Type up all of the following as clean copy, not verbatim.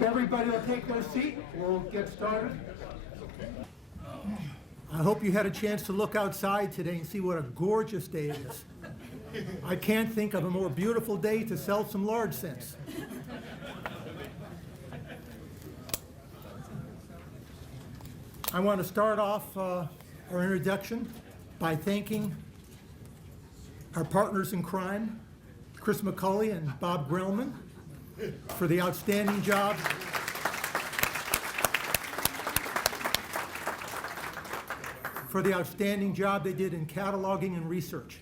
If everybody will take their seat, we'll get started. I hope you had a chance to look outside today and see what a gorgeous day it is. I can't think of a more beautiful day to sell some large cents. I want to start off our introduction by thanking our partners in crime, Chris McCulley and Bob Grellman, for the outstanding job they did in cataloging and research.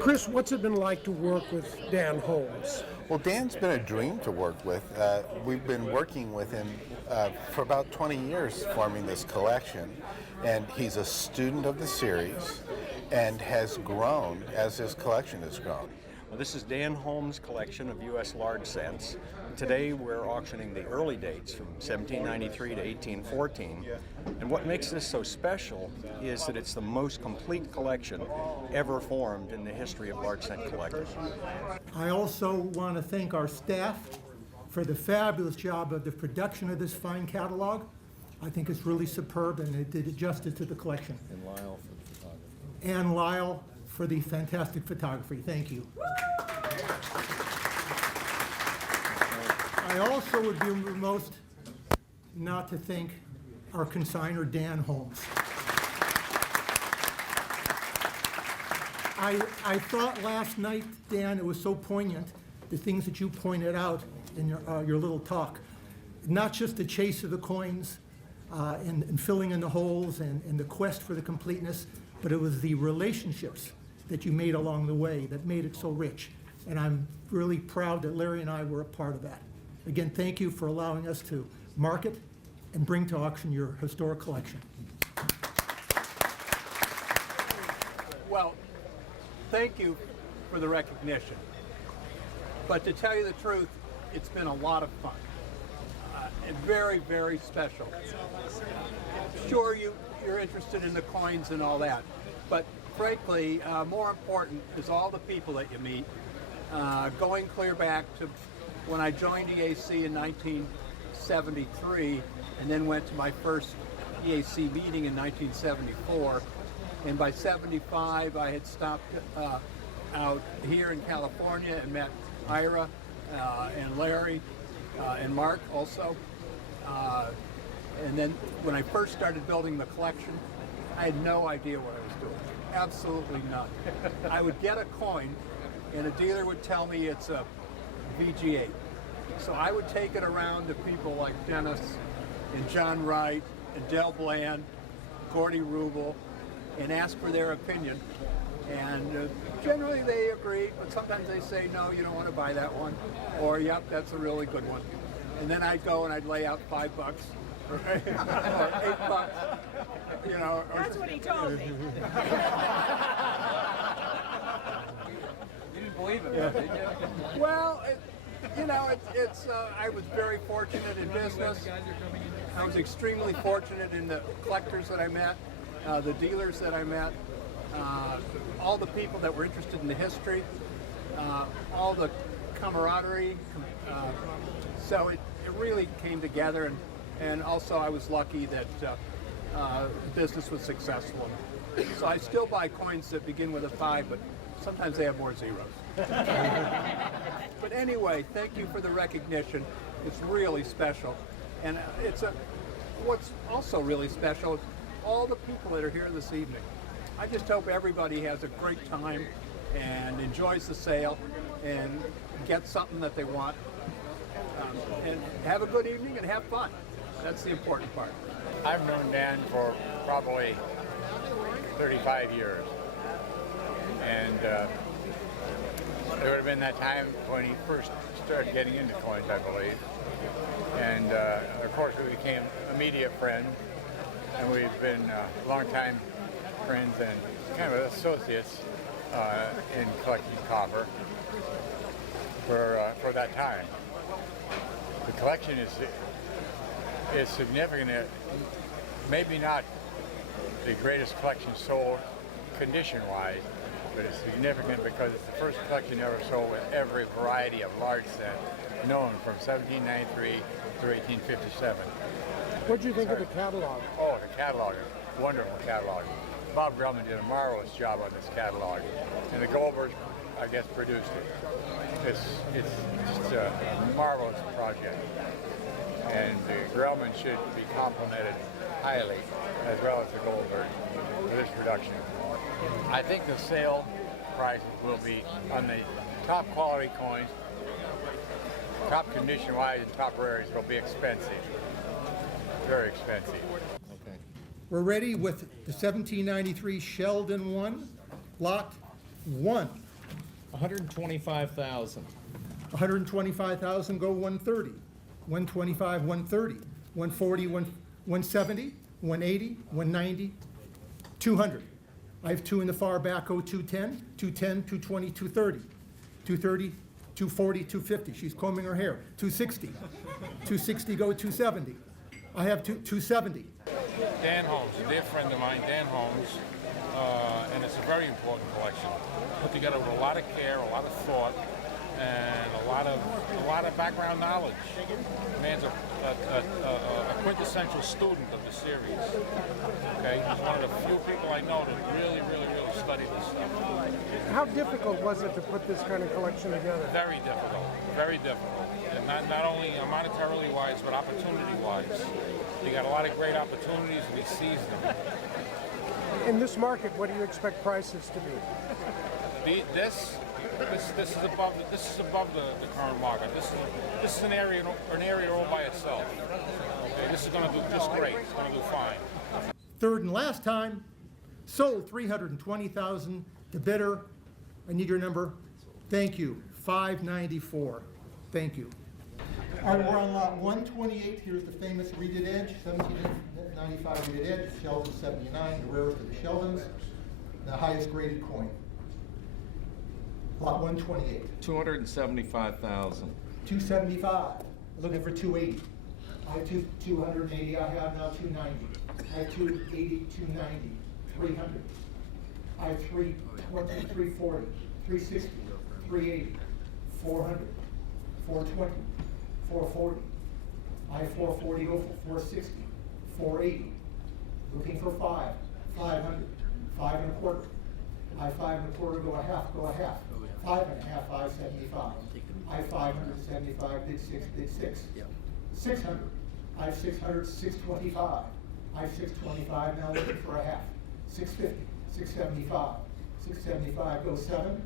Chris, what's it been like to work with Dan Holmes? Well, Dan's been a dream to work with. We've been working with him for about 20 years forming this collection, and he's a student of the series and has grown as his collection has grown. Well, this is Dan Holmes' collection of U.S. large cents. Today we're auctioning the early dates from 1793 to 1814, and what makes this so special is that it's the most complete collection ever formed in the history of large cent collecting. I also want to thank our staff for the fabulous job of the production of this fine catalog. I think it's really superb, and it did justice to the collection. And Lyle for the photography. And Lyle for the fantastic photography. Thank you. I also would be remiss not to thank our consignor, Dan Holmes. I thought last night, Dan, it was so poignant, the things that you pointed out in your little talk. Not just the chase of the coins and filling in the holes and the quest for the completeness, but it was the relationships that you made along the way that made it so rich. And I'm really proud that Larry and I were a part of that. Again, thank you for allowing us to market and bring to auction your historic collection. Well, thank you for the recognition. But to tell you the truth, it's been a lot of fun. And very, very special. Sure, you're interested in the coins and all that, but frankly, more important is all the people that you meet. Going clear back to when I joined EAC in 1973, and then went to my first EAC meeting in 1974. And by 75, I had stopped out here in California and met Ira and Larry and Mark also. And then when I first started building the collection, I had no idea what I was doing. Absolutely none. I would get a coin and a dealer would tell me it's a VG8. So I would take it around to people like Dennis and John Wright and Del Bland, Gordy Rubel, and ask for their opinion. And generally they agree, but sometimes they say, no, you don't want to buy that one. Or, yep, that's a really good one. And then I'd go and I'd lay out $5 or $8, you know. That's what he told me. You didn't believe it, yeah. did you? Well, I was very fortunate in business. I was extremely fortunate in the collectors that I met, the dealers that I met, all the people that were interested in the history, all the camaraderie. So it really came together, and also I was lucky that business was successful. So I still buy coins that begin with a 5, but sometimes they have more zeros. But anyway, thank you for the recognition. It's really special. And what's also really special is all the people that are here this evening. I just hope everybody has a great time and enjoys the sale and gets something that they want. And have a good evening and have fun. That's the important part. I've known Dan for probably 35 years. And it would have been that time when he first started getting into coins, I believe. And of course we became immediate friends, and we've been longtime friends and kind of associates in collecting copper for that time. The collection is significant. Maybe not the greatest collection sold condition-wise, but it's significant because it's the first collection ever sold with every variety of large cent known from 1793 to 1857. What did you think of the catalog? Oh, the catalog, wonderful catalog. Bob Grumman did a marvelous job on this catalog, and the Goldbergs, I guess, produced it. It's just a marvelous project, and the Grumman should be complimented highly, as well as the Goldberg, for this production. I think the sale prices will be on the top quality coins, top condition wise and top rarities will be expensive, very expensive. Okay. We're ready with the 1793 Sheldon 1, lot 1. 125,000. 125,000, go 130. 125, 130. 140, 170, 180, 190, 200. I have two in the far back, go 210, 210, 220, 230. 230, 240, 250. She's combing her hair. 260. 260, go 270. I have 270. Dan Holmes, a dear friend of mine, Dan Holmes, and it's a very important collection. Put together with a lot of care, a lot of thought, and a lot of background knowledge. Man's a quintessential student of the series. Okay, he's one of the few people I know that really study this stuff. How difficult was it to put this kind of collection together? Very difficult, and not only monetarily wise, but opportunity wise. You got a lot of great opportunities, and he seized them. In this market, what do you expect prices to be? This is above the current market. This is an area all by itself. Okay, this is going to do just great. It's going to do fine. Third and last time, sold 320,000. The bidder, I need your number. Thank you. 594. Thank you. All right, we're on lot 128. Here's the famous reeded edge, 1795 reeded edge, Sheldon 79, the rarest of the Sheldons, the highest graded coin. Lot 128. 275,000. 275. Looking for 280. I have 280. I have now 290. I have 280, 290, 300. I have 320, 340, 360, 380, 400, 420, 440. I have 440, go for 460, 480. Looking for 500, 5 and a quarter. I have 5 and a quarter, go a half, 5 and a half, 575. I have 575, bid 6. 600. I have 600, 625. I have 625, now looking for a half. 650, 675. 675, go 7.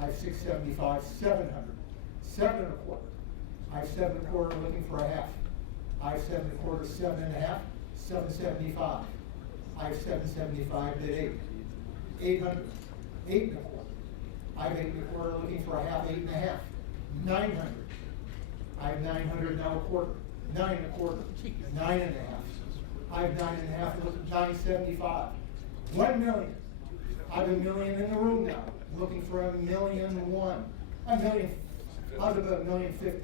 I have 675, 700. 7 and a quarter. I have 7 and a quarter, looking for a half. I have 7 and a quarter, 7 and a half, 775. I have 775, bid 8. 800, 8 and a quarter. I have 8 and a quarter, looking for a half, 8 and a half. 900. I have 900, now a quarter. 9 and a quarter. 9 and a half. I have 9 and a half, 975. 1 million. I have $1 million in the room now. Looking for $1,000,001. $1 million. I was about $1,050,000.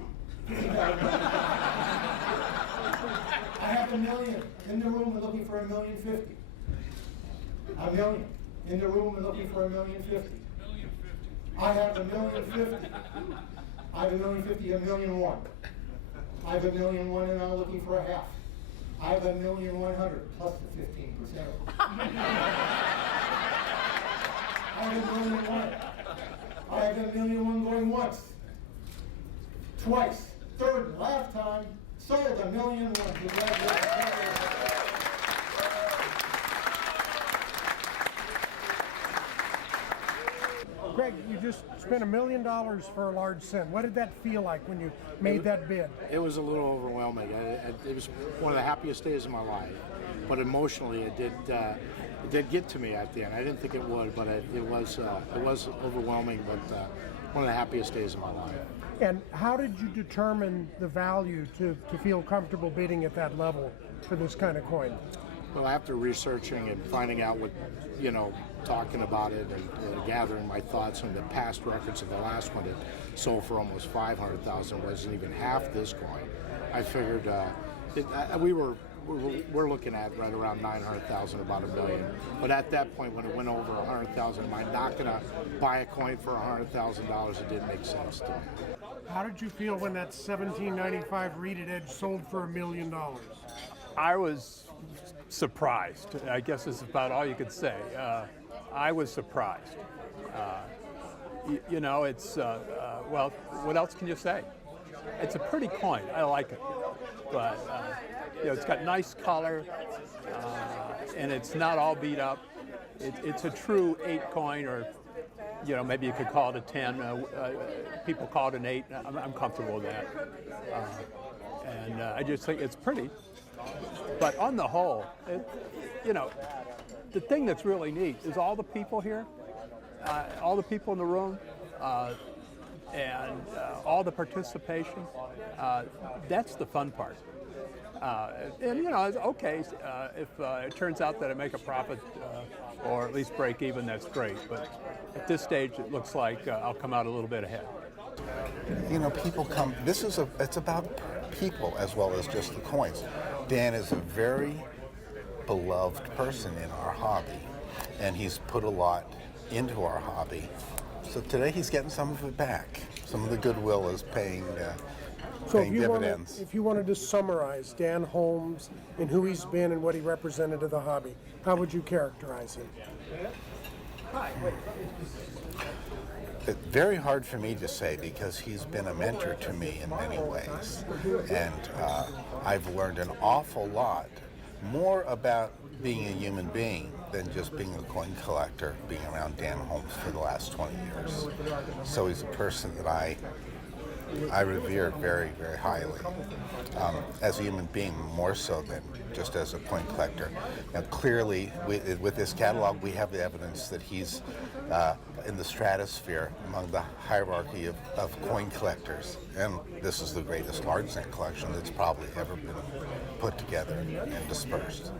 I have $1 million in the room and looking for $1,050,000. $1 million in the room and looking for $1,050,000. I have $1,050,000. I have $1,050,000, $1,001,000. I have $1,001,000 and I'm looking for a half. I have $1,100,000 plus the 15%. I have $1,001,000. I have $1,001,000 going once, twice, third and last time, sold $1,001,000. Congratulations. Greg, you just spent $1 million for a large cent. What did that feel like when you made that bid? It was a little overwhelming. It was one of the happiest days of my life, but emotionally it did get to me at the end. I didn't think it would, but it was overwhelming, but one of the happiest days of my life. And how did you determine the value to feel comfortable bidding at that level for this kind of coin? Well, after researching and finding out what, talking about it and gathering my thoughts on the past records of the last one that sold for almost 500,000, wasn't even half this coin. I figured we're looking at right around 900,000, about $1 million. But at that point, when it went over 100,000, am I not going to buy a coin for $100,000? It didn't make sense to me. How did you feel when that 1795 reeded edge sold for $1 million? I was surprised. I guess is about all you could say. I was surprised. You know, it's, well, what else can you say? It's a pretty coin. I like it. But, you know, it's got nice color, and it's not all beat up. It's a true 8 coin, or, you know, maybe you could call it a 10. People call it an 8. I'm comfortable with that. And I just think it's pretty. But on the whole, you know, the thing that's really neat is all the people here, all the people in the room, and all the participation. That's the fun part. And you know, it's okay, if it turns out that I make a profit or at least break even, that's great. But at this stage, it looks like I'll come out a little bit ahead. You know, people come, it's about people as well as just the coins. Dan is a very beloved person in our hobby, and he's put a lot into our hobby. So today he's getting some of it back. Some of the goodwill is paying dividends. If you wanted to summarize Dan Holmes and who he's been and what he represented to the hobby, how would you characterize him? It's very hard for me to say because he's been a mentor to me in many ways. And I've learned an awful lot more about being a human being than just being a coin collector, being around Dan Holmes for the last 20 years. So he's a person that I revere very, very highly. As a human being, more so than just as a coin collector. Now, clearly, with this catalog, we have the evidence that he's in the stratosphere among the hierarchy of coin collectors. And this is the greatest large cent collection that's probably ever been put together and dispersed.